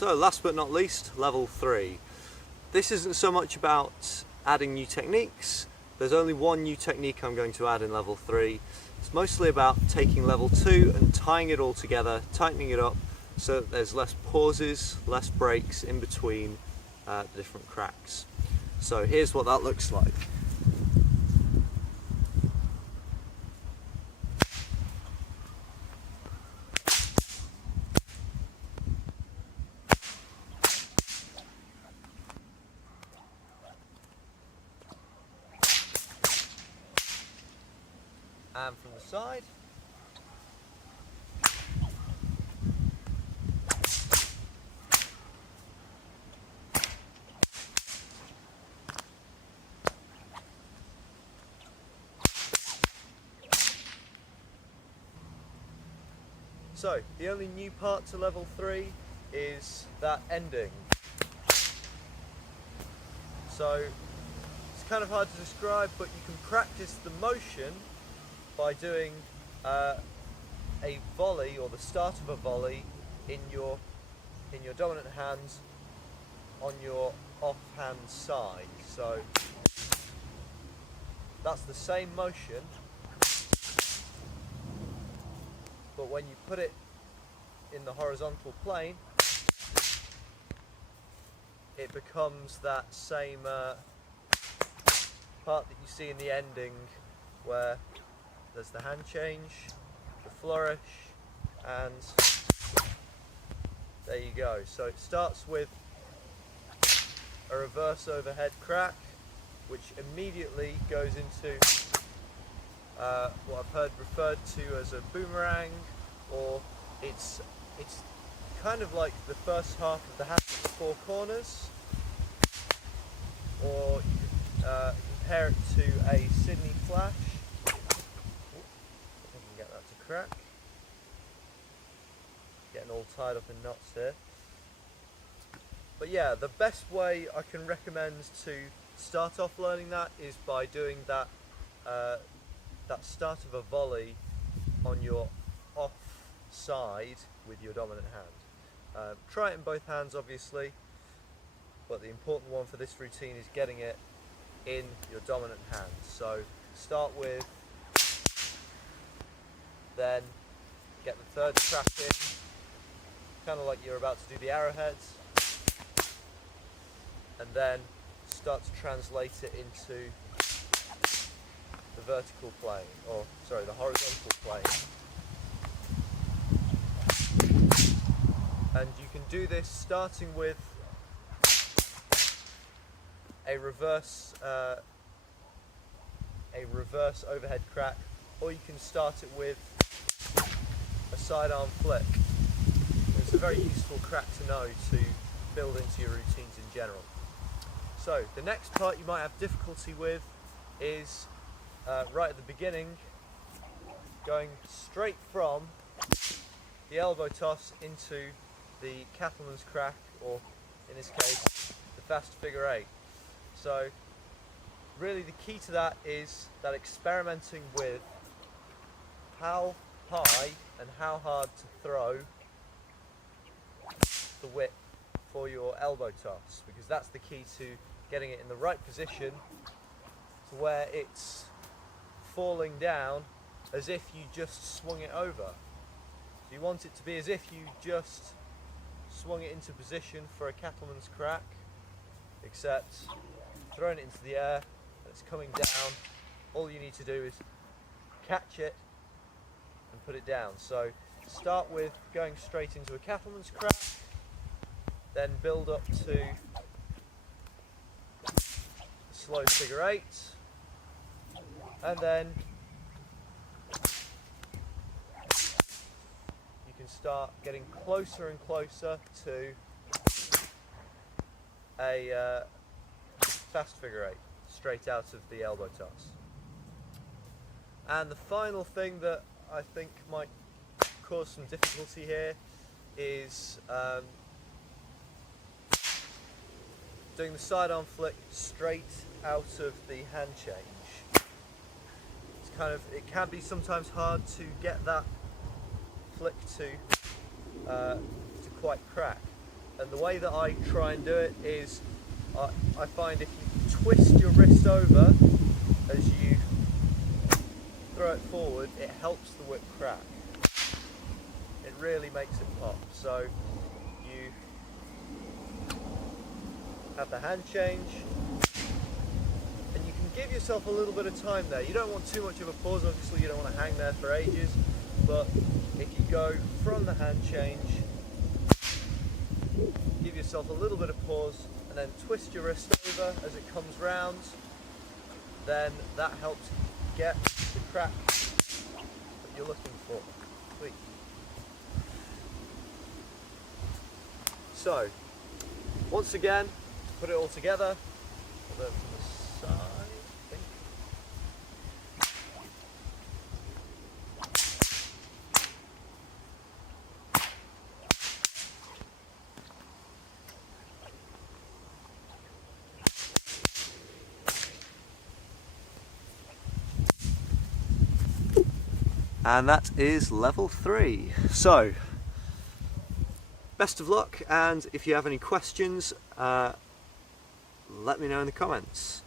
So last but not least, level 3. This isn't so much about adding new techniques. There's only one new technique I'm going to add in level 3. It's mostly about taking level 2 and tying it all together, tightening it up so that there's less pauses, less breaks in between the different cracks. So here's what that looks like. And from the side. So, the only new part to level 3 is that ending. So, it's kind of hard to describe, but you can practice the motion by doing a volley, or the start of a volley, in your dominant hand on your off-hand side. So, that's the same motion, but when you put it in the horizontal plane, it becomes that same part that you see in the ending, where there's the hand change, the flourish, and there you go. So it starts with a reverse overhead crack, which immediately goes into what I've heard referred to as a boomerang, or it's kind of like the first half of the hat with the 4 corners, or you could compare it to a Sydney flash. I can get that to crack. Getting all tied up in knots here. But yeah, the best way I can recommend to start off learning that is by doing that start of a volley on your off side with your dominant hand. Try it in both hands, obviously, but the important one for this routine is getting it in your dominant hand. So start with, then get the third crack in, kind of like you're about to do the arrowheads, and then start to translate it into the vertical plane, or sorry, the horizontal plane. And you can do this starting with a reverse overhead crack, or you can start it with a sidearm flick. It's a very useful crack to know to build into your routines in general. So the next part you might have difficulty with is right at the beginning, going straight from the elbow toss into the cattleman's crack, or in this case, the fast figure 8. So really the key to that is that experimenting with how high and how hard to throw the whip for your elbow toss, because that's the key to getting it in the right position to where it's falling down as if you just swung it over. So you want it to be as if you just swung it into position for a cattleman's crack, except throwing it into the air and it's coming down. All you need to do is catch it and put it down. So start with going straight into a cattleman's crack, then build up to a slow figure 8, and then you can start getting closer and closer to a fast figure 8 straight out of the elbow toss. And the final thing that I think might cause some difficulty here is doing the sidearm flick straight out of the hand change. It can be sometimes hard to get that flick to quite crack. And the way that I try and do it is, I find if you twist your wrist over as you throw it forward, it helps the whip crack. It really makes it pop. So you have the hand change, and you can give yourself a little bit of time there. You don't want too much of a pause, obviously you don't want to hang there for ages, but if you go from the hand change, give yourself a little bit of pause, and then twist your wrist over as it comes round, then that helps get the crack that you're looking for. Sweet. So, once again, put it all together, put it from the side, I think. And that is level 3. So, best of luck, and if you have any questions, let me know in the comments.